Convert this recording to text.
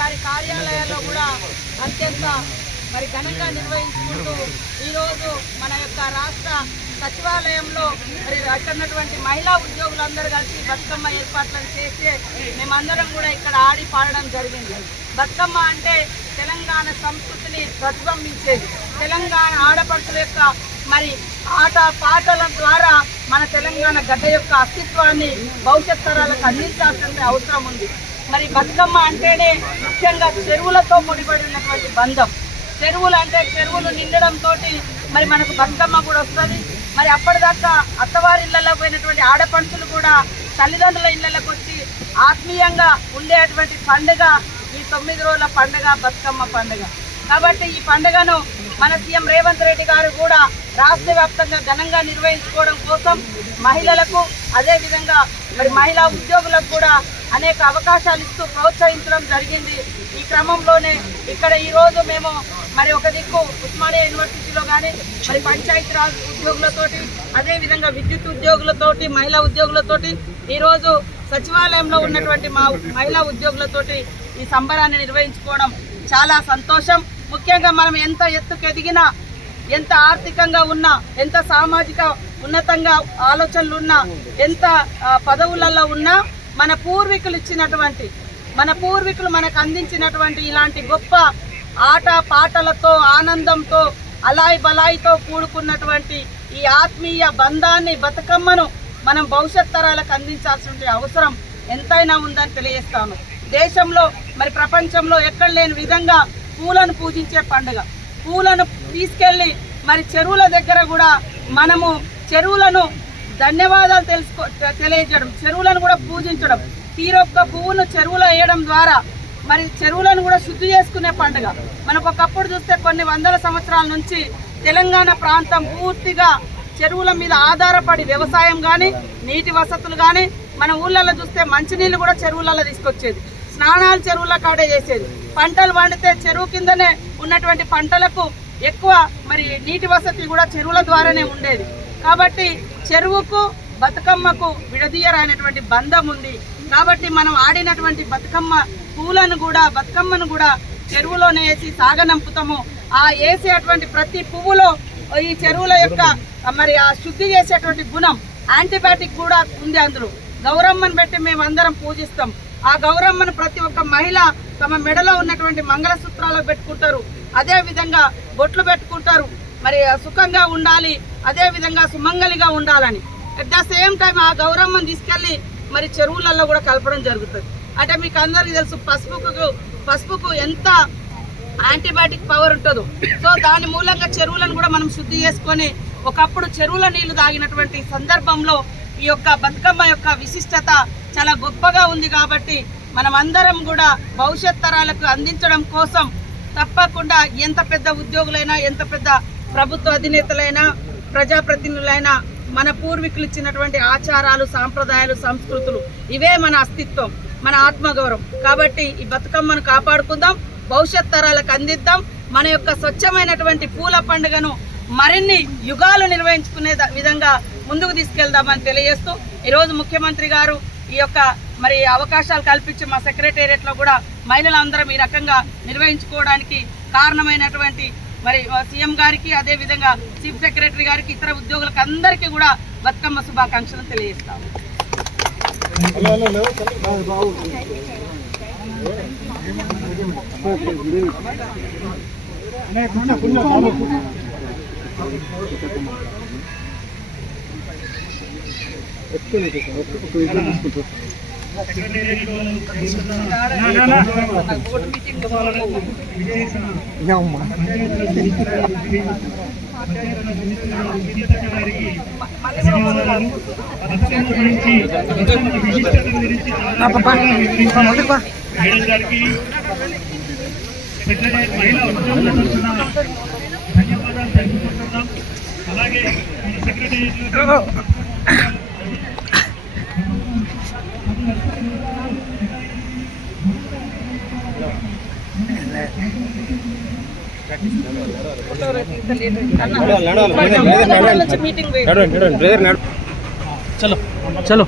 వారి కార్యాలయాల్లో కూడా అత్యంత ఘనంగా నిర్వహించుకుంటూ ఈరోజు మన యొక్క రాష్ట్ర సచివాలయంలో అక్కడున్నటువంటి మహిళా ఉద్యోగులందరూ కలిసి బతుకమ్మ ఏర్పాట్లను చేసి మేమందరం కూడా ఇక్కడ ఆడి పాడడం జరిగింది. బతుకమ్మ అంటే తెలంగాణ సంస్కృతిని ప్రతిబింబించేది. తెలంగాణ ఆడపడుచుల యొక్క ఆట పాటల ద్వారా మన తెలంగాణ గడ్డ యొక్క అస్తిత్వాన్ని భవిష్యత్ తరాలకు అందించాల్సిన అవసరం ఉంది. బతుకమ్మ అంటేనే ముఖ్యంగా చెరువులతో ముడిపడి ఉన్నటువంటి బంధం. చెరువులు అంటే చెరువులు నిండడంతో మనకు బతుకమ్మ కూడా వస్తుంది. అప్పటిదాకా అత్తవారి ఇళ్లలో పోయినటువంటి ఆడపడుచులు కూడా తల్లిదండ్రుల ఇళ్లకు వచ్చి ఆత్మీయంగా ఉండేటువంటి పండుగ ఈ 9 రోజుల పండుగ బతుకమ్మ పండుగ. కాబట్టి ఈ పండుగను మన సీఎం రేవంత్ రెడ్డి గారు కూడా రాష్ట్ర వ్యాప్తంగా ఘనంగా నిర్వహించుకోవడం కోసం మహిళలకు అదేవిధంగా మహిళా ఉద్యోగులకు కూడా అనేక అవకాశాలు ఇస్తూ ప్రోత్సహించడం జరిగింది. ఈ క్రమంలోనే ఇక్కడ ఈరోజు మేము ఒక దిక్కు ఉస్మానియా యూనివర్సిటీలో కానీ పంచాయతీరాజ్ ఉద్యోగులతోటి అదేవిధంగా విద్యుత్ ఉద్యోగులతోటి మహిళా ఉద్యోగులతోటి ఈరోజు సచివాలయంలో ఉన్నటువంటి మా మహిళా ఉద్యోగులతోటి ఈ సంబరాన్ని నిర్వహించుకోవడం చాలా సంతోషం. ముఖ్యంగా మనం ఎంత ఎత్తుకు ఎదిగినా, ఎంత ఆర్థికంగా ఉన్నా, ఎంత సామాజిక ఉన్నతంగా ఆలోచనలు ఉన్నా, ఎంత పదవులలో ఉన్నా మన పూర్వీకులు ఇచ్చినటువంటి మన పూర్వీకులు మనకు అందించినటువంటి ఇలాంటి గొప్ప ఆట పాటలతో ఆనందంతో అలాయి బలాయితో కూడుకున్నటువంటి ఈ ఆత్మీయ బంధాన్ని బతుకమ్మను మనం భవిష్యత్ తరాలకు అందించాల్సిన అవసరం ఎంతైనా ఉందని తెలియజేస్తాను. దేశంలో ప్రపంచంలో ఎక్కడ లేని విధంగా పూలను పూజించే పండుగ. పూలను తీసుకెళ్ళి చెరువుల దగ్గర కూడా మనము చెరువులను ధన్యవాదాలు తెలియజేయడం, చెరువులను కూడా పూజించడం, తీరొక్క పువ్వును చెరువులో వేయడం ద్వారా చెరువులను కూడా శుద్ధి చేసుకునే పండుగ. మనకు ఒకప్పుడు చూస్తే కొన్ని వందల సంవత్సరాల నుంచి తెలంగాణ ప్రాంతం పూర్తిగా చెరువుల మీద ఆధారపడి వ్యవసాయం కానీ నీటి వసతులు కానీ మన ఊళ్ళల్లో చూస్తే మంచినీళ్ళు కూడా చెరువులలో తీసుకొచ్చేది, స్నానాలు చెరువుల కాడే చేసేది, పంటలు పండితే చెరువు కిందనే ఉన్నటువంటి పంటలకు ఎక్కువ నీటి వసతి కూడా చెరువుల ద్వారానే ఉండేది. కాబట్టి చెరువుకు బతుకమ్మకు విడదీయరానటువంటి బంధం ఉంది. కాబట్టి మనం ఆడినటువంటి బతుకమ్మను కూడా చెరువులోనే వేసి సాగనంపుతాము. ఆ వేసేటువంటి ప్రతి పువ్వులో ఈ చెరువుల యొక్క ఆ శుద్ధి చేసేటువంటి గుణం యాంటీబయాటిక్ కూడా ఉంది. అందులో గౌరమ్మను పెట్టి మేమందరం పూజిస్తాం. ఆ గౌరమ్మను ప్రతి ఒక్క మహిళ తమ మెడలో ఉన్నటువంటి మంగళసూత్రాలకు పెట్టుకుంటారు, అదే విధంగా బొట్లు పెట్టుకుంటారు. సుఖంగా ఉండాలి, అదే విధంగా సుమంగలిగా ఉండాలని. అట్ ద సేమ్ టైం ఆ గౌరమ్మను తీసుకెళ్లి చెరువులలో కూడా కలపడం జరుగుతుంది. అంటే మీకు అందరికీ తెలుసు పసుపుకు ఎంత యాంటీబయాటిక్ పవర్ ఉంటుందో. సో దాని మూలంగా చెరువులను కూడా మనం శుద్ధి చేసుకొని ఒకప్పుడు చెరువుల నీళ్లు తాగినటువంటి సందర్భంలో ఈ యొక్క బతుకమ్మ యొక్క విశిష్టత చాలా గొప్పగా ఉంది. కాబట్టి మనం అందరం కూడా భవిష్యత్ తరాలకు అందించడం కోసం తప్పకుండా ఎంత పెద్ద ఉద్యోగులైనా, ఎంత పెద్ద ప్రభుత్వ అధినేతలైనా, ప్రజాప్రతినిధులైనా మన పూర్వీకులు ఇచ్చినటువంటి ఆచారాలు, సాంప్రదాయాలు, సంస్కృతులు ఇవే మన అస్తిత్వం, మన ఆత్మగౌరవం. కాబట్టి ఈ బతుకమ్మను కాపాడుకుందాం, భవిష్యత్ తరాలకు అందిద్దాం. మన యొక్క స్వచ్ఛమైనటువంటి పూల పండుగను మరిన్ని యుగాలు నిర్వహించుకునే విధంగా ముందుకు తీసుకెళ్దామని తెలియజేస్తూ ఈరోజు ముఖ్యమంత్రి గారు ఈ యొక్క అవకాశాలు కల్పించి మా సెక్రటేరియట్లో కూడా మహిళలందరం ఈ రకంగా నిర్వహించుకోవడానికి కారణమైనటువంటి సీఎం గారికి, అదేవిధంగా చీఫ్ సెక్రటరీ గారికి, ఇతర ఉద్యోగులకు అందరికీ కూడా బతుకమ్మ శుభాకాంక్షలు తెలియజేస్తాము. అలాగే चलो चलो